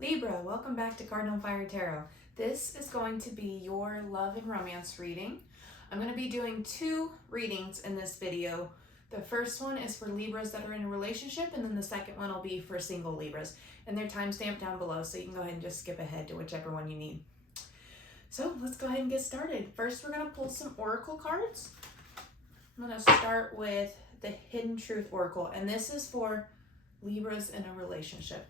Libra, welcome back to Cardinal Fire Tarot. This is going to be your love and romance reading. I'm going to be doing two readings in this video. The first one is for Libras that are in a relationship, and then the second one will be for single Libras. And they're timestamped down below, so you can go ahead and just skip ahead to whichever one you need. So let's go ahead and get started. First, we're going to pull some oracle cards. I'm going to start with the Hidden Truth Oracle, and this is for Libras in a relationship.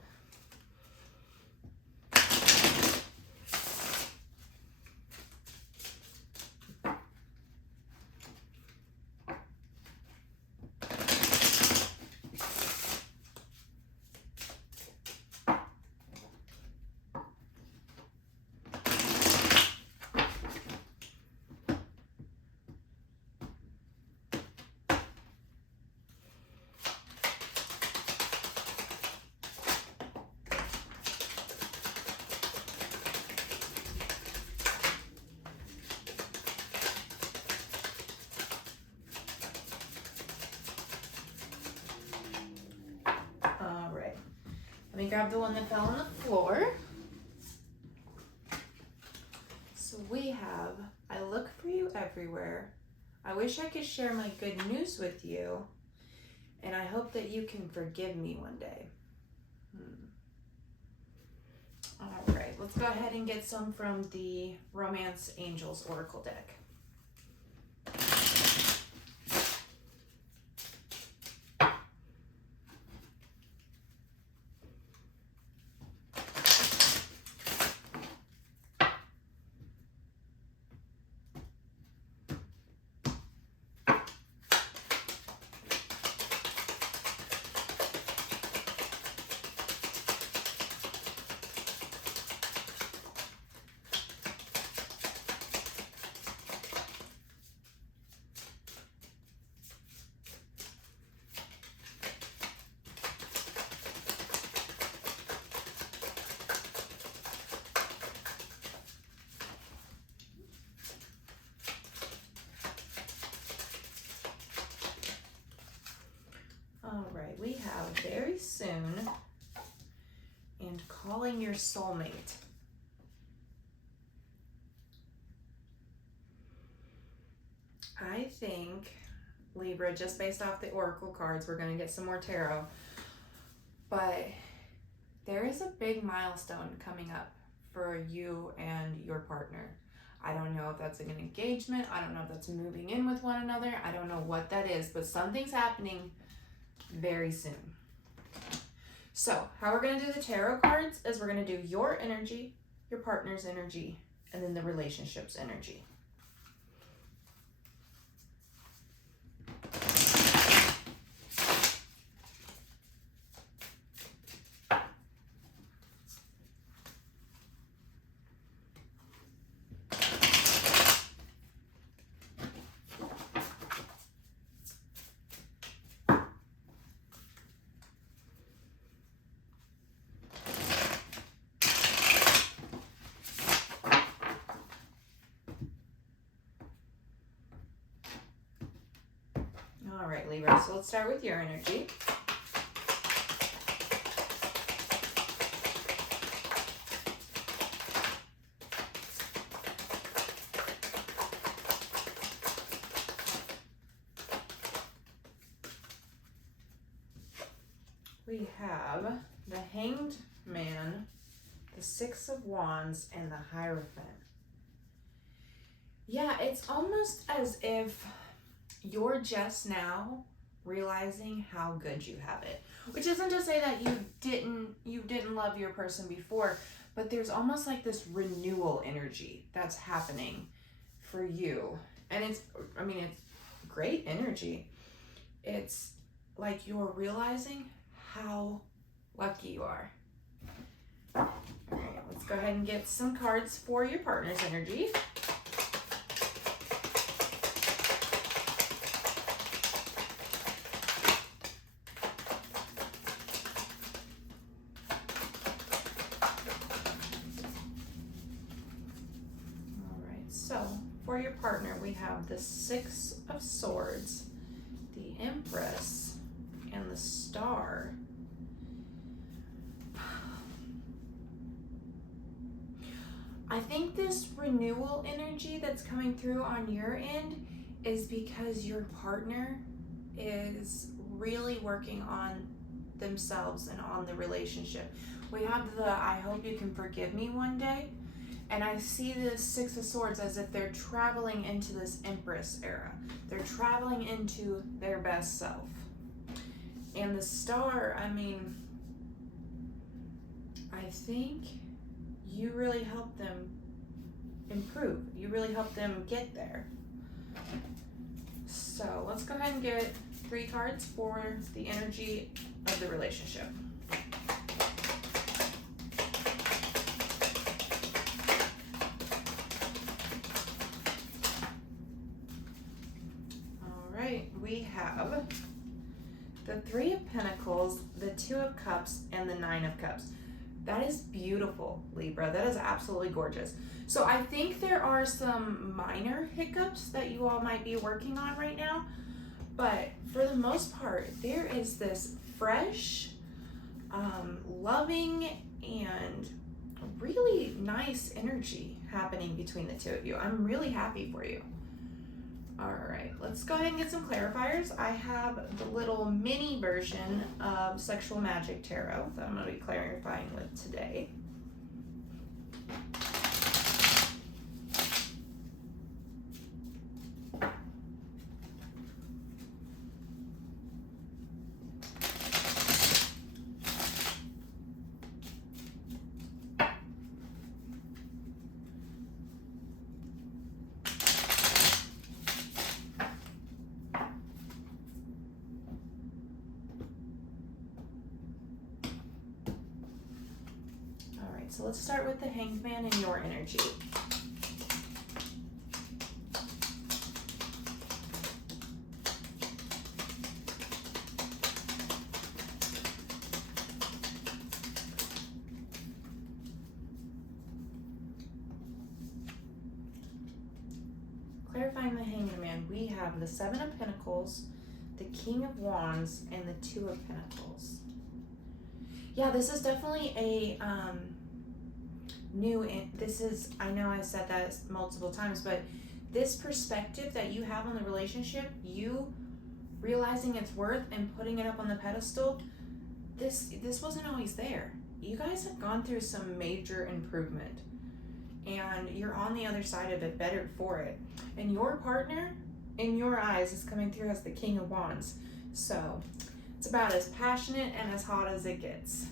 Let me grab the one that fell on the floor. So we have, I look for you everywhere. I wish I could share my good news with you. And I hope that you can forgive me one day. All right, let's go ahead and get some from the Romance Angels Oracle deck. All right, we have very soon and calling your soulmate. I think, Libra, just based off the oracle cards, we're going to get some more tarot, but there is a big milestone coming up for you and your partner. I don't know if that's an engagement. I don't know if that's moving in with one another. I don't know what that is, but something's happening very soon. So how we're going to do the tarot cards is we're going to do your energy, your partner's energy, and then the relationship's energy. All right, Libra, so let's start with your energy. We have the Hanged Man, the Six of Wands, and the Hierophant. Yeah, it's almost as if you're just now realizing how good you have it, which isn't to say that you didn't love your person before, but there's almost like this renewal energy that's happening for you. And it's great energy. It's like you're realizing how lucky you are. All right, let's go ahead and get some cards for your partner's energy. So, for your partner, we have the Six of Swords, the Empress, and the Star. I think this renewal energy that's coming through on your end is because your partner is really working on themselves and on the relationship. We have the I hope you can forgive me one day, and I see this Six of Swords as if they're traveling into this Empress era. They're traveling into their best self. And the Star, I mean, I think you really help them improve. You really help them get there. So let's go ahead and get 3 cards for the energy of the relationship. All right, we have the 3 of Pentacles, the 2 of Cups, and the 9 of Cups. That is beautiful, Libra. That is absolutely gorgeous. So I think there are some minor hiccups that you all might be working on right now, but for the most part, there is this fresh, loving, and really nice energy happening between the 2 of you. I'm really happy for you. All right, let's go ahead and get some clarifiers. I have the little mini version of Sexual Magic Tarot that I'm going to be clarifying with today. So let's start with the Hanged Man and your energy. Clarifying the Hanged Man, we have the 7 of Pentacles, the King of Wands, and the 2 of Pentacles. Yeah, this is definitely a I know I said that multiple times, but this perspective that you have on the relationship, you realizing its worth and putting it up on the pedestal, this wasn't always there. You guys have gone through some major improvement, and you're on the other side of it, better for it. And your partner, in your eyes, is coming through as the King of Wands. So it's about as passionate and as hot as it gets.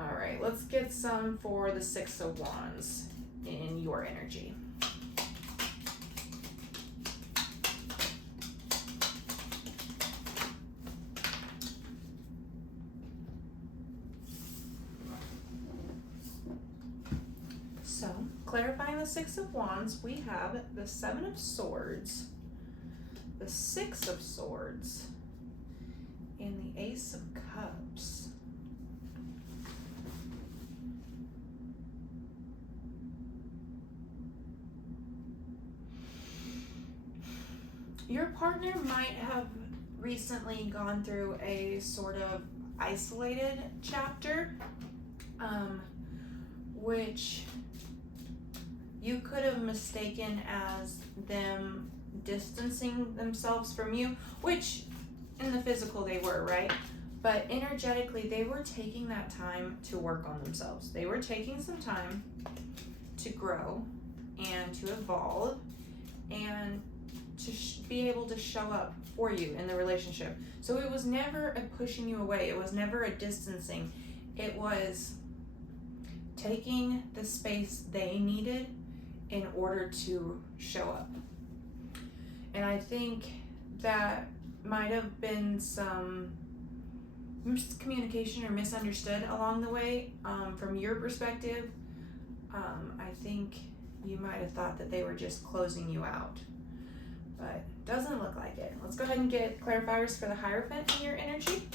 All right, let's get some for the 6 of Wands in your energy. So, clarifying the 6 of Wands, we have the 7 of Swords, the 6 of Swords, and the Ace of Cups. Your partner might have recently gone through a sort of isolated chapter, which you could have mistaken as them distancing themselves from you, which in the physical they were, right? But energetically, they were taking that time to work on themselves. They were taking some time to grow and to evolve and to be able to show up for you in the relationship. So it was never a pushing you away. It was never a distancing. It was taking the space they needed in order to show up. And I think that might have been some miscommunication or misunderstood along the way. From your perspective, I think you might have thought that they were just closing you out, but doesn't look like it. Let's go ahead and get clarifiers for the Hierophant in your energy.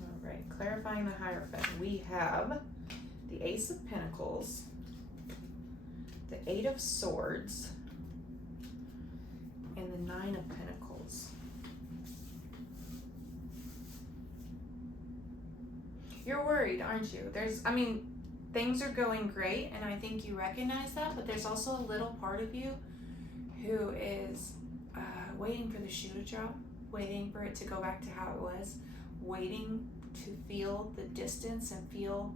All right, clarifying the Hierophant, we have the Ace of Pentacles, the 8 of Swords, and the 9 of Pentacles. You're worried, aren't you? Things are going great, and I think you recognize that, but there's also a little part of you who is waiting for the shoe to drop, waiting for it to go back to how it was, waiting to feel the distance and feel,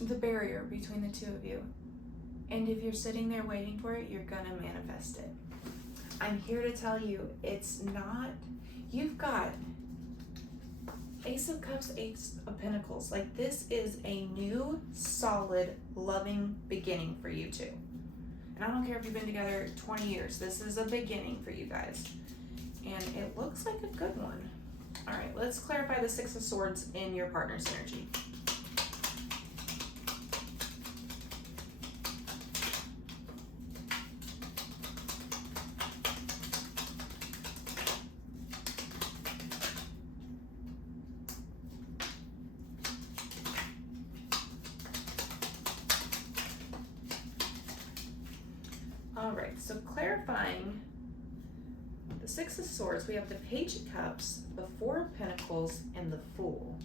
the barrier between the two of you. And if you're sitting there waiting for it, you're gonna manifest it. I'm here to tell you, you've got Ace of Cups, Ace of Pentacles. Like, this is a new, solid, loving beginning for you two. And I don't care if you've been together 20 years. This is a beginning for you guys. And it looks like a good one. All right, let's clarify the Six of Swords in your partner's energy. All right, so clarifying the Six of Swords, we have the Page of Cups, the Four of Pentacles, and the Fool.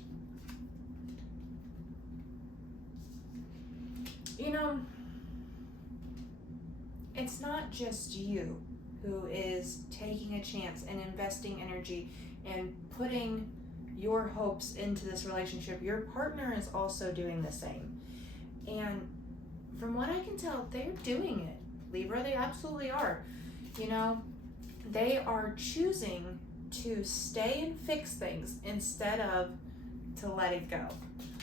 It's not just you who is taking a chance and investing energy and putting your hopes into this relationship. Your partner is also doing the same. And from what I can tell, they're doing it. Libra, they absolutely are. They are choosing to stay and fix things instead of to let it go,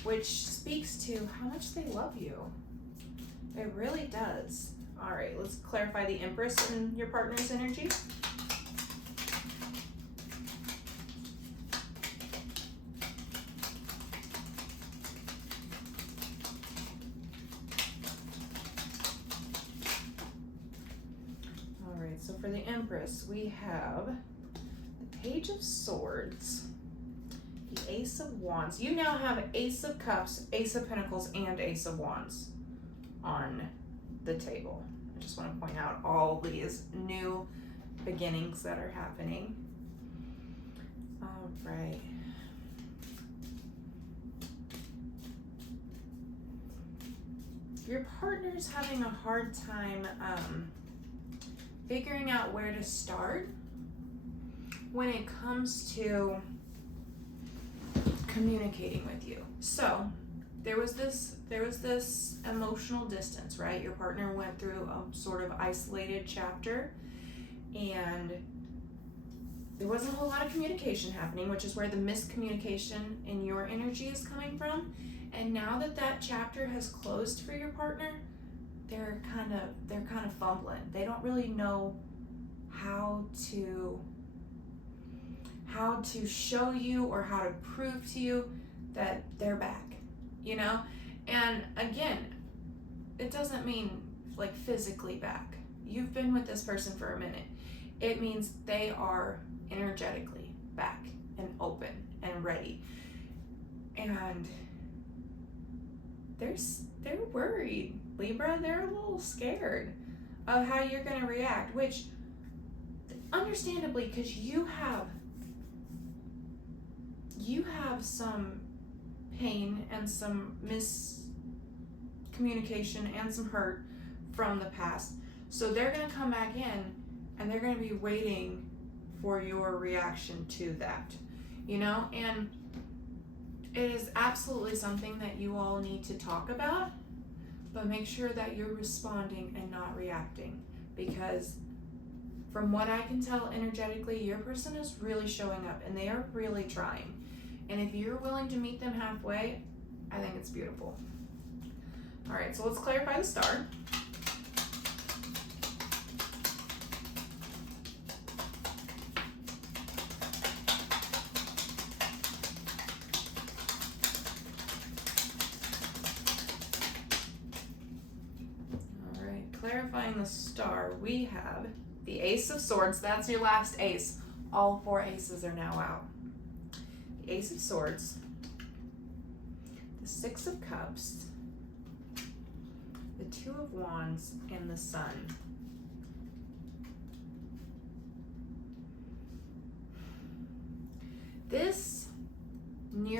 which speaks to how much they love you. It really does. All right, let's clarify the Empress in your partner's energy. So for the Empress, we have the Page of Swords, the Ace of Wands. You now have Ace of Cups, Ace of Pentacles, and Ace of Wands on the table. I just want to point out all these new beginnings that are happening. All right. Your partner's having a hard time figuring out where to start when it comes to communicating with you. So there was this emotional distance, right? Your partner went through a sort of isolated chapter, and there wasn't a whole lot of communication happening, which is where the miscommunication in your energy is coming from. And now that chapter has closed for your partner, they're kind of fumbling. They don't really know how to show you or how to prove to you that they're back, And again, it doesn't mean like physically back. You've been with this person for a minute. It means they are energetically back and open and ready. And they're worried. Libra, they're a little scared of how you're going to react, which understandably, because you have some pain and some miscommunication and some hurt from the past. So they're going to come back in and they're going to be waiting for your reaction to that, and it is absolutely something that you all need to talk about. But make sure that you're responding and not reacting, because from what I can tell energetically, your person is really showing up and they are really trying. And if you're willing to meet them halfway, I think it's beautiful. All right, so let's clarify the star. Clarifying the star, we have the Ace of Swords. That's your last ace. All four aces are now out. The Ace of Swords, the Six of Cups, the Two of Wands, and the Sun. This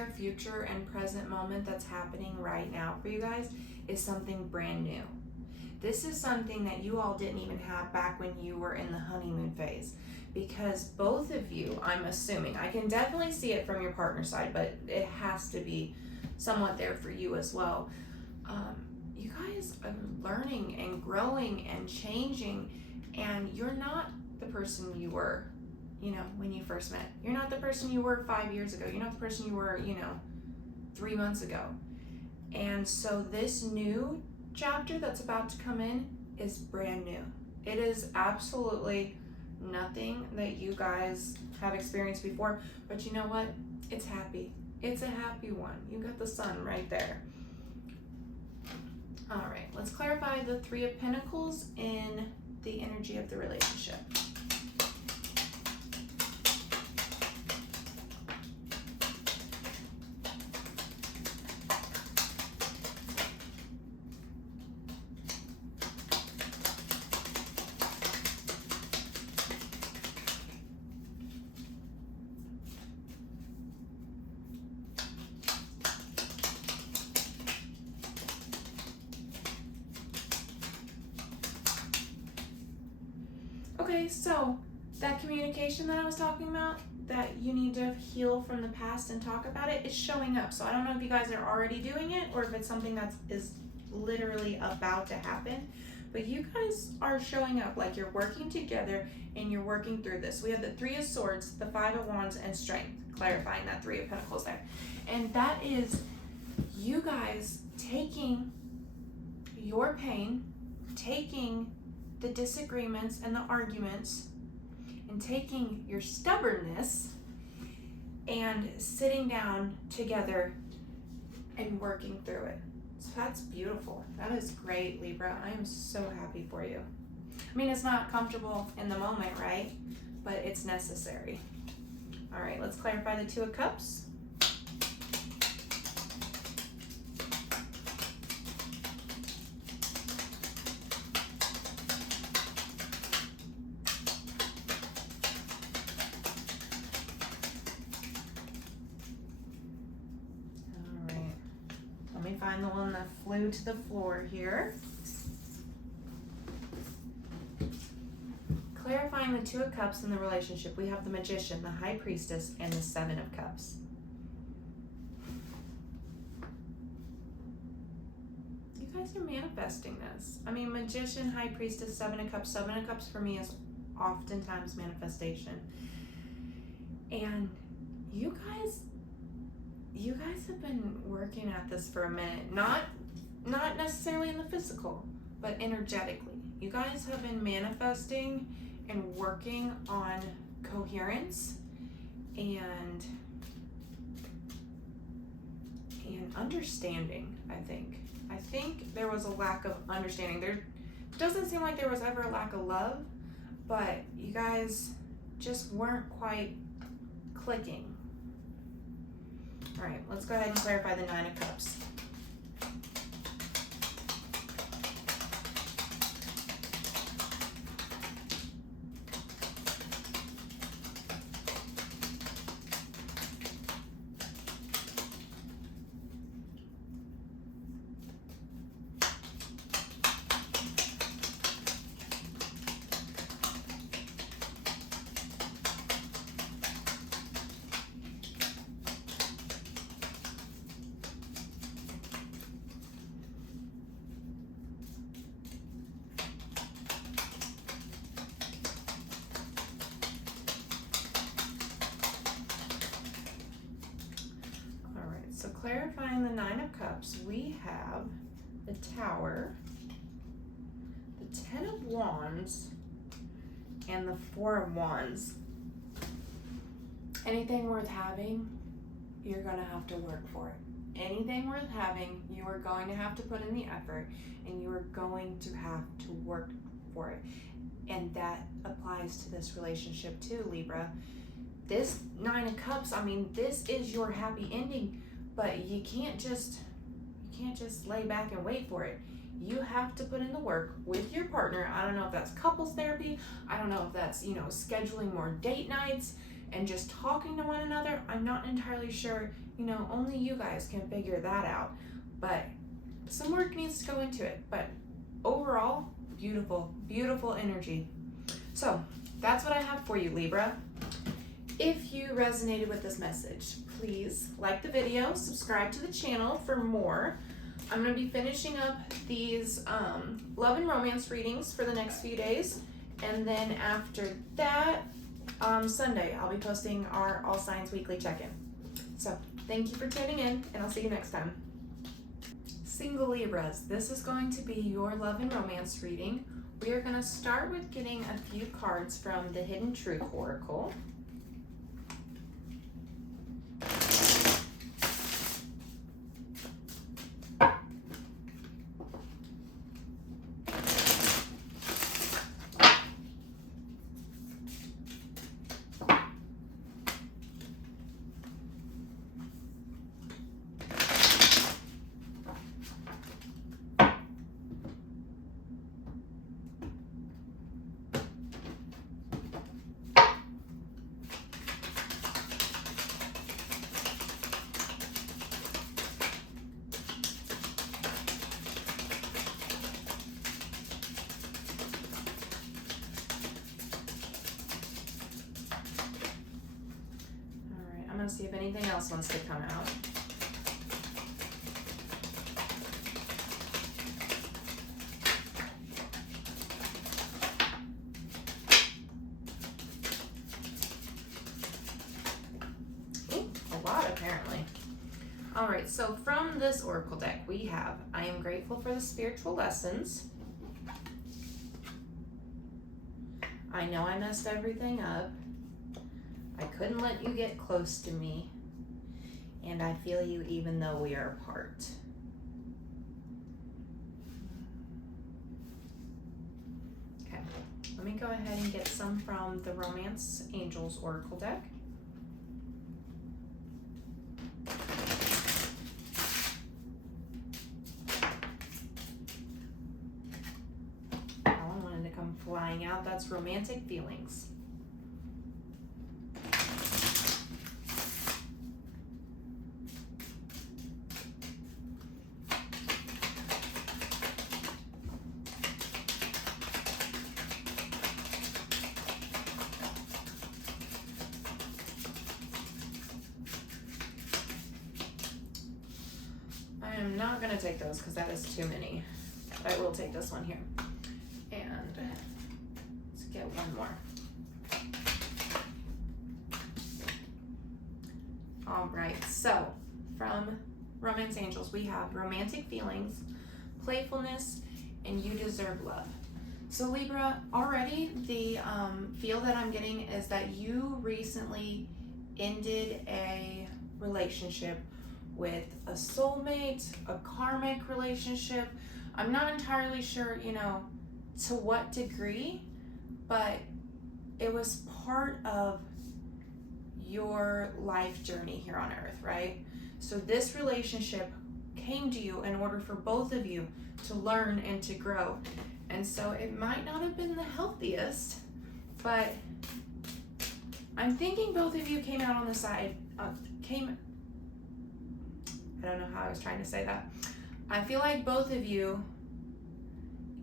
near future and present moment that's happening right now for you guys is something brand new. This is something that you all didn't even have back when you were in the honeymoon phase, because both of you, I'm assuming, I can definitely see it from your partner side, but it has to be somewhat there for you as well. You guys are learning and growing and changing, and you're not the person you were, when you first met. You're not the person you were 5 years ago. You're not the person you were, 3 months ago. And so this new chapter that's about to come in is brand new. It is absolutely nothing that you guys have experienced before, but you know what? It's happy. It's a happy one. You got the sun right there. All right, let's clarify the Three of Pentacles in the energy of the relationship. Okay, so that communication that I was talking about, that you need to heal from the past and talk about it, is showing up. So I don't know if you guys are already doing it or if it's something that is literally about to happen, but you guys are showing up like you're working together and you're working through this. We have the Three of Swords, the Five of Wands, and Strength, clarifying that Three of Pentacles there. And that is you guys taking your pain, taking the disagreements and the arguments, and taking your stubbornness and sitting down together and working through it. So that's beautiful. That is great, Libra. I am so happy for you. I mean, it's not comfortable in the moment, right? But it's necessary. All right, let's clarify the Two of Cups. Find the one that flew to the floor here. Clarifying the Two of Cups in the relationship, we have the Magician, the High Priestess, and the Seven of Cups. You guys are manifesting this. I mean, Magician, High Priestess, Seven of Cups. Seven of Cups for me is oftentimes manifestation. And you guys have been working at this for a minute, not necessarily in the physical, but energetically. You guys have been manifesting and working on coherence and understanding, I think there was a lack of understanding. There doesn't seem like there was ever a lack of love, but you guys just weren't quite clicking. All right, let's go ahead and clarify the Nine of Cups. So clarifying the Nine of Cups, we have the Tower, the Ten of Wands, and the Four of Wands. Anything worth having, you're going to have to work for it. Anything worth having, you are going to have to put in the effort, and you are going to have to work for it. And that applies to this relationship too, Libra. This Nine of Cups, I mean, this is your happy ending. But you can't just lay back and wait for it. You have to put in the work with your partner. I don't know if that's couples therapy. I don't know if that's, scheduling more date nights and just talking to one another. I'm not entirely sure, you know, only you guys can figure that out. But some work needs to go into it. But overall, beautiful, beautiful energy. So that's what I have for you, Libra. If you resonated with this message, please like the video, subscribe to the channel for more. I'm going to be finishing up these love and romance readings for the next few days. And then after that, Sunday, I'll be posting our All Signs Weekly Check-In. So thank you for tuning in, and I'll see you next time. Single Libras, this is going to be your love and romance reading. We are going to start with getting a few cards from the Hidden Truth Oracle. I'm going to see if anything else wants to come out. Ooh, a lot apparently. All right, so from this oracle deck we have, I am grateful for the spiritual lessons. I know I messed everything up. I couldn't let you get close to me, and I feel you even though we are apart. Okay, let me go ahead and get some from the Romance Angels Oracle deck. That one wanted to come flying out. That's Romantic Feelings. I'm not going to take those because that is too many. But I will take this one here. And let's get one more. All right, so from Romance Angels, we have Romantic Feelings, Playfulness, and You Deserve Love. So Libra, already the feel that I'm getting is that you recently ended a relationship with a soulmate, a karmic relationship. I'm not entirely sure, you know, to what degree, but it was part of your life journey here on earth, right? So this relationship came to you in order for both of you to learn and to grow. And so it might not have been the healthiest, but I'm thinking both of you came out on the side, I don't know how I was trying to say that. I feel like both of you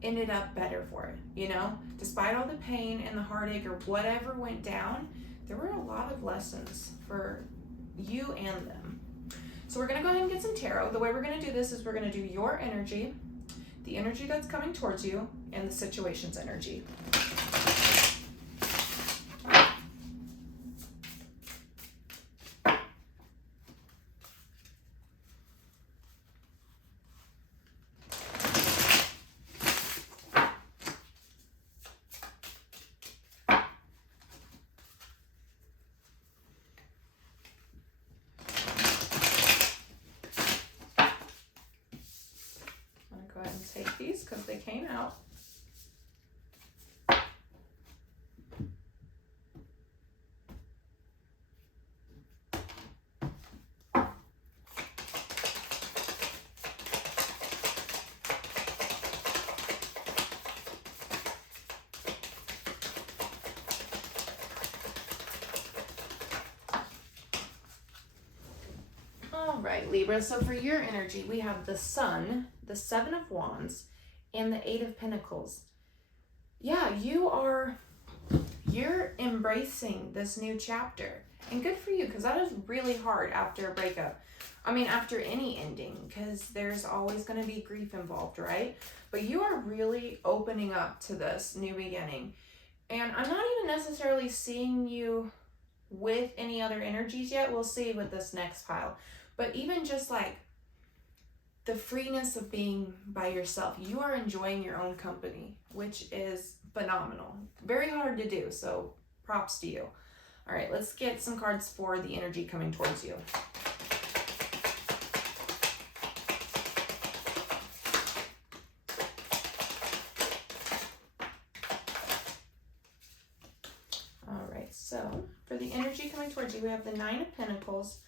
ended up better for it, you know? Despite all the pain and the heartache or whatever went down, there were a lot of lessons for you and them. So we're gonna go ahead and get some tarot. The way we're gonna do this is we're gonna do your energy, the energy that's coming towards you, and the situation's energy. Go ahead and take these because they came out. right, Libra. So for your energy, we have the Sun, the Seven of Wands, and the Eight of Pentacles. Yeah, you're embracing this new chapter. And good for you, because that is really hard after a breakup. I mean, after any ending, because there's always going to be grief involved, right? But you are really opening up to this new beginning. And I'm not even necessarily seeing you with any other energies yet. We'll see with this next pile. But even just like the freeness of being by yourself, you are enjoying your own company, which is phenomenal. Very hard to do, so props to you. All right, let's get some cards for the energy coming towards you. All right, so for the energy coming towards you, we have the Nine of Pentacles,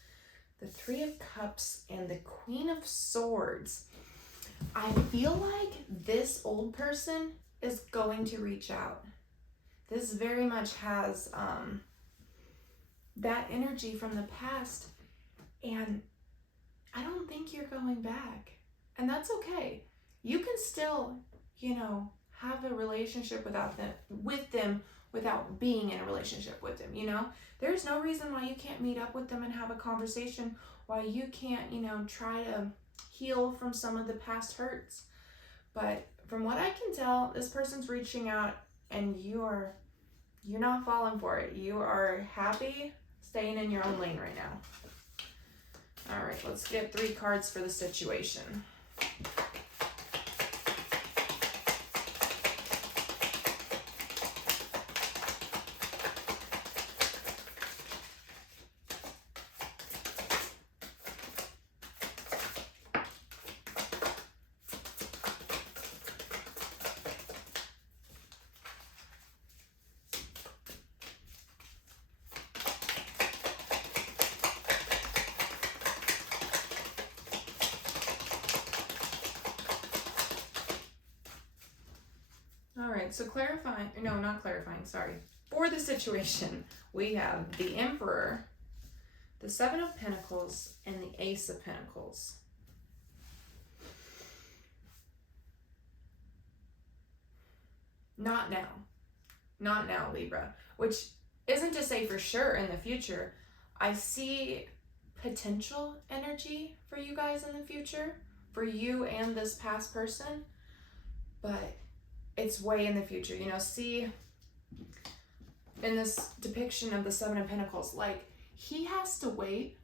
the Three of Cups, and the Queen of Swords. I feel like this old person is going to reach out. This very much has that energy from the past, and I don't think you're going back. And that's okay. You can still, have a relationship with them without being in a relationship with them, There's no reason why you can't meet up with them and have a conversation, why you can't, try to heal from some of the past hurts. But from what I can tell, this person's reaching out and you're not falling for it. You are happy staying in your own lane right now. All right, let's get 3 cards for the situation. All right, so for the situation, we have the Emperor, the Seven of Pentacles, and the Ace of Pentacles. Not now. Not now, Libra. Which isn't to say for sure in the future. I see potential energy for you guys in the future, for you and this past person, but it's way in the future. See, in this depiction of the Seven of Pentacles, like, he has to wait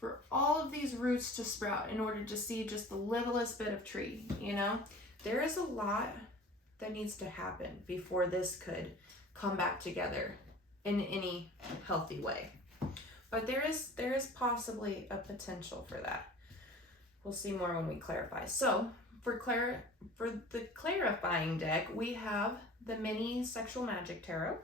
for all of these roots to sprout in order to see just the littlest bit of tree, There is a lot that needs to happen before this could come back together in any healthy way. But there is possibly a potential for that. We'll see more when we clarify. So for the clarifying deck, we have the Mini Sexual Magic Tarot.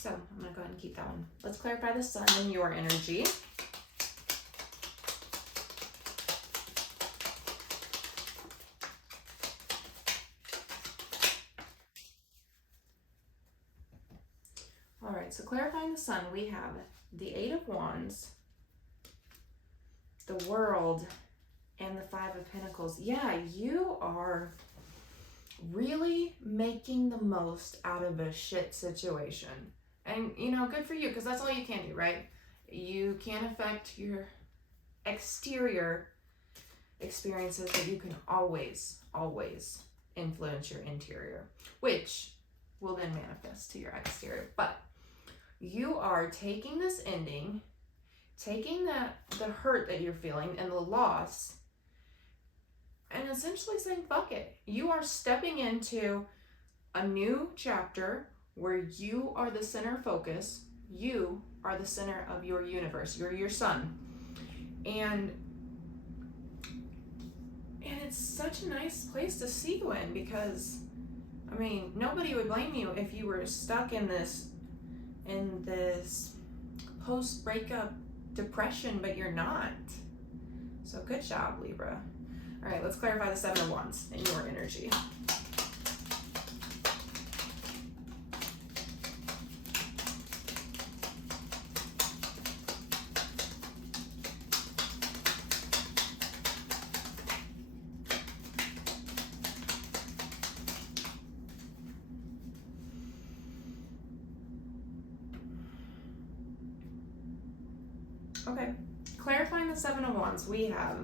So I'm going to go ahead and keep that one. Let's clarify the Sun and your energy. All right, so clarifying the Sun, we have the Eight of Wands, the World, and the Five of Pentacles. Yeah, you are really making the most out of a shit situation. And, good for you, because that's all you can do, right? You can't affect your exterior experiences, but you can always, always influence your interior, which will then manifest to your exterior. But you are taking this ending, taking the hurt that you're feeling and the loss, and essentially saying, fuck it. You are stepping into a new chapter where you are the center focus. You are the center of your universe. You're your sun. And it's such a nice place to see you in, because I mean, nobody would blame you if you were stuck in this post-breakup depression, but you're not. So good job, Libra. All right, let's clarify the Seven of Wands in your energy. Okay, clarifying the Seven of Wands, we have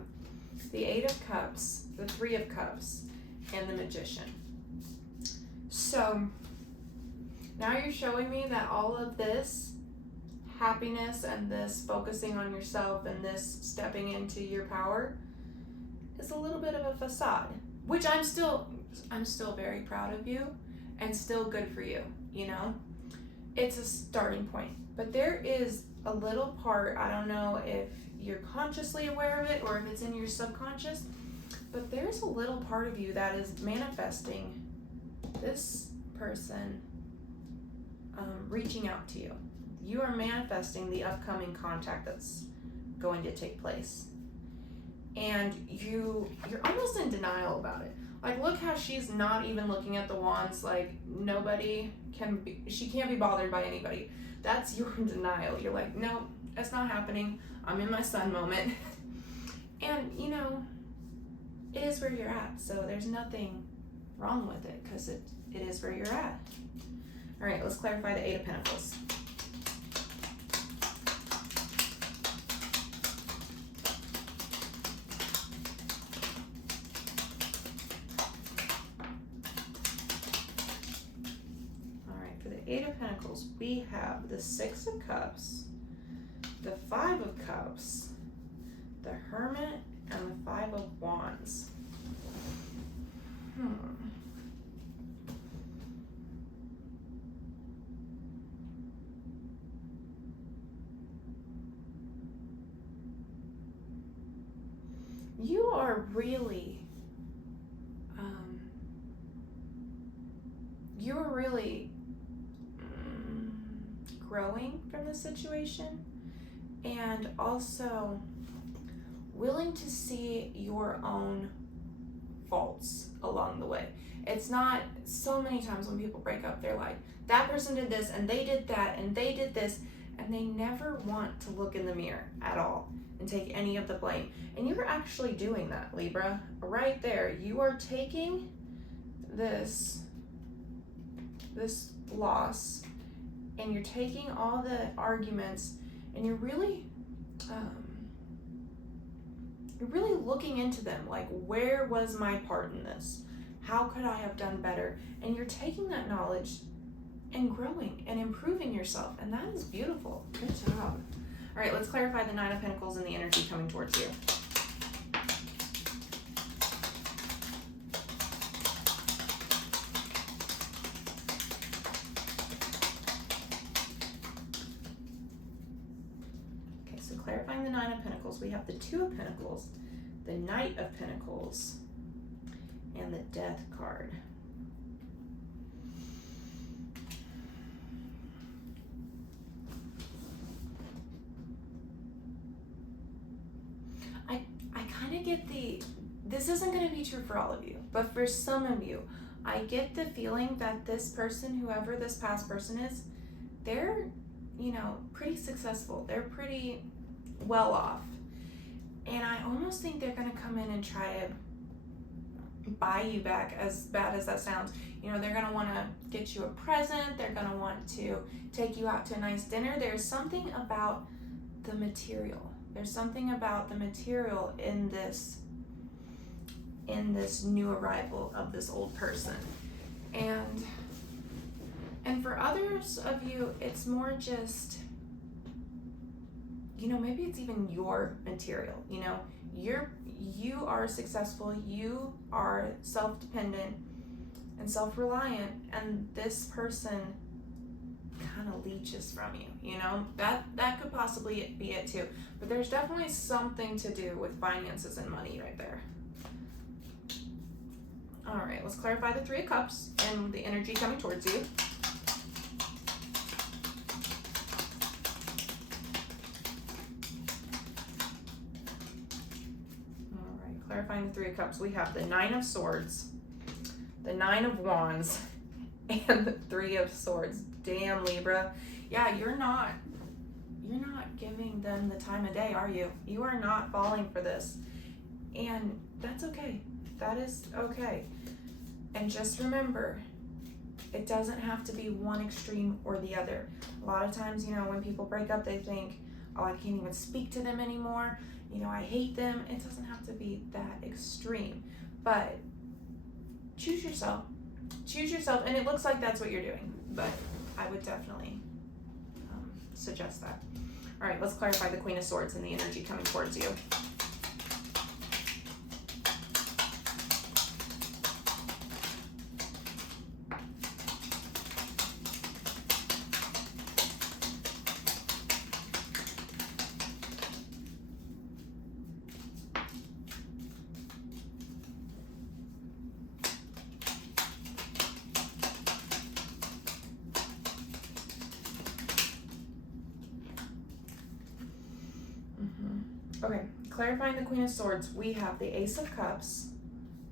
the Eight of Cups, the Three of Cups, and the Magician. So now you're showing me that all of this happiness and this focusing on yourself and this stepping into your power is a little bit of a facade, which I'm still very proud of you and still good for you, you know? It's a starting point. But there is a little part, I don't know if you're consciously aware of it or if it's in your subconscious, but there's a little part of you that is manifesting this person reaching out to you. You are manifesting the upcoming contact that's going to take place. And you're almost in denial about it. Like, look how she's not even looking at the wands, like she can't be bothered by anybody. That's your denial. You're like, no, that's not happening. I'm in my sun moment. And, you know, it is where you're at. So there's nothing wrong with it, because it is where you're at. All right, let's clarify the Eight of Pentacles. Eight of Pentacles, we have the Six of Cups, the Five of Cups, the Hermit, and the Five of Wands. You are really, growing from the situation, and also willing to see your own faults along the way. It's not, so many times when people break up, they're like, that person did this and they did that and they did this, and they never want to look in the mirror at all and take any of the blame. And you're actually doing that, Libra, right there. You are taking this loss, and you're taking all the arguments, and you're really looking into them, like, where was my part in this? How could I have done better? And you're taking that knowledge and growing and improving yourself, and that is beautiful. Good job. All right, let's clarify the Nine of Pentacles and the energy coming towards you. Clarifying the Nine of Pentacles, we have the Two of Pentacles, the Knight of Pentacles, and the Death card. I kind of get this isn't going to be true for all of you, but for some of you, I get the feeling that this person, whoever this past person is, they're, pretty successful. They're pretty well off, and I almost think they're going to come in and try to buy you back, as bad as that sounds. They're going to want to get you a present. They're going to want to take you out to a nice dinner. There's something about the material. There's something about the material in this new arrival of this old person. And for others of you, it's more just, maybe it's even your material. You are successful, you are self-dependent and self-reliant, and this person kind of leeches from you, you know? That could possibly be it too. But there's definitely something to do with finances and money right there. All right, let's clarify the Three of Cups and the energy coming towards you. All right, clarifying the Three of Cups, we have the Nine of Swords, the Nine of Wands, and the Three of Swords. Damn, Libra. Yeah, you're not giving them the time of day, are you? You are not falling for this. And that's okay. That is okay. And just remember, it doesn't have to be one extreme or the other. A lot of times, you know, when people break up, they think, oh, I can't even speak to them anymore. You know, I hate them. It doesn't have to be that extreme. But choose yourself. Choose yourself. And it looks like that's what you're doing. But I would definitely suggest that. All right, let's clarify the Queen of Swords and the energy coming towards you. Okay, clarifying the Queen of Swords, we have the Ace of Cups,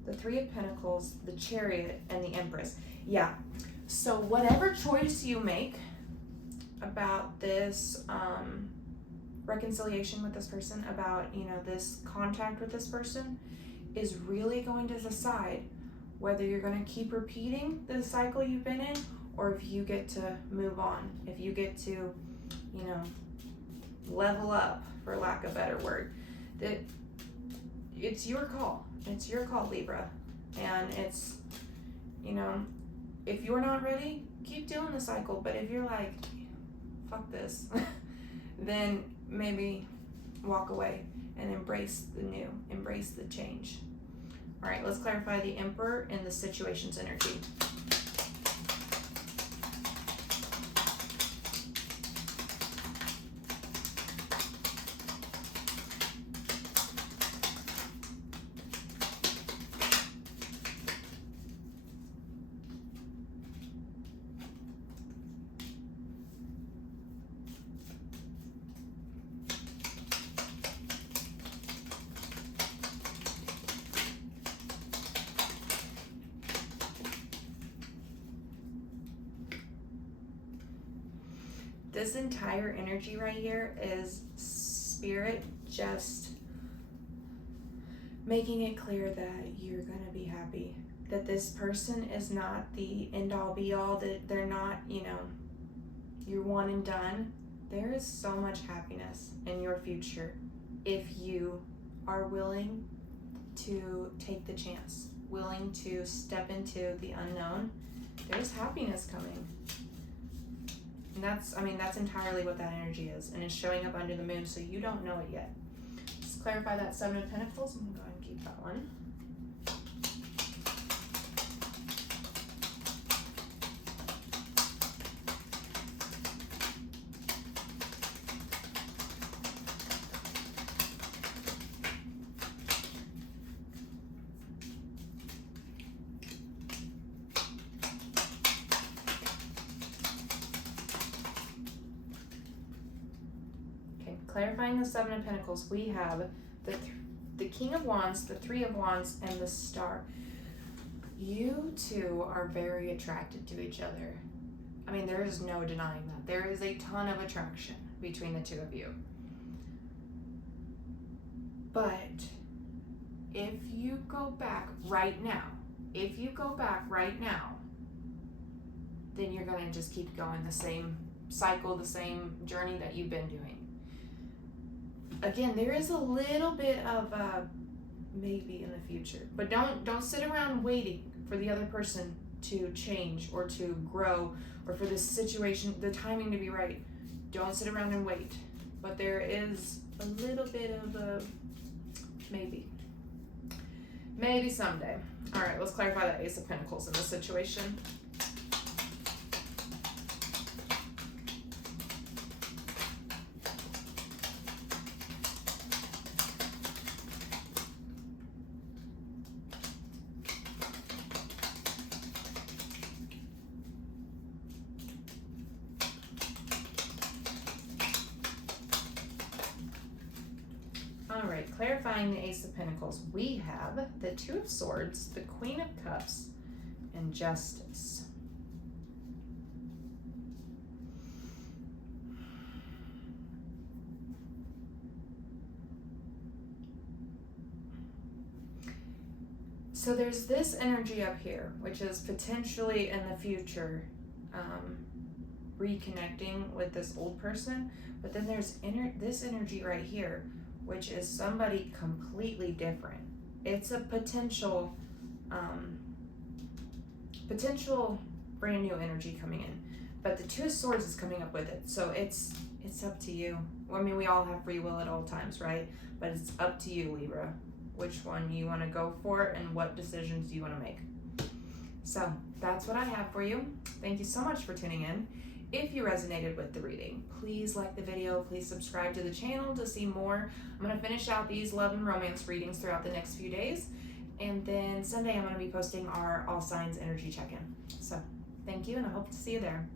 the Three of Pentacles, the Chariot, and the Empress. Yeah, so whatever choice you make about this reconciliation with this person, about, you know, this contact with this person, is really going to decide whether you're going to keep repeating the cycle you've been in, or if you get to move on, if you get to, you know, level up, for lack of a better word. That it's your call. It's your call, Libra. And it's, you know, if you're not ready, keep doing the cycle. But if you're like, fuck this, then maybe walk away and embrace the new, embrace the change. All right, let's clarify the Emperor and the situation's energy. This entire energy right here is Spirit just making it clear that you're going to be happy. That this person is not the end-all be-all, that they're not, you know, you're one and done. There is so much happiness in your future if you are willing to take the chance, willing to step into the unknown. There's happiness coming. And that's, I mean, that's entirely what that energy is. And it's showing up under the moon, so you don't know it yet. Let's clarify that Seven of Pentacles. I'm going to go ahead and keep that one. Clarifying the Seven of Pentacles, we have the King of Wands, the Three of Wands, and the Star. You two are very attracted to each other. I mean, there is no denying that. There is a ton of attraction between the two of you. But if you go back right now, then you're going to just keep going the same cycle, the same journey that you've been doing. Again, there is a little bit of maybe in the future, but don't sit around waiting for the other person to change or to grow or for this situation, the timing to be right. Don't sit around and wait. But there is a little bit of a maybe someday. All right, let's clarify that Ace of Pentacles in this situation. clarifying the Ace of Pentacles, we have the Two of Swords, the Queen of Cups, and Justice. So there's this energy up here, which is potentially in the future reconnecting with this old person, but then there's this energy right here, which is somebody completely different. It's a potential brand new energy coming in, but the Two of Swords is coming up with it. So it's up to you. I mean, we all have free will at all times, right? But it's up to you, Libra, which one you want to go for and what decisions you want to make. So that's what I have for you. Thank you so much for tuning in. If you resonated with the reading, please like the video, please subscribe to the channel to see more. I'm going to finish out these love and romance readings throughout the next few days. And then Sunday I'm going to be posting our all signs energy check-in. So thank you, and I hope to see you there.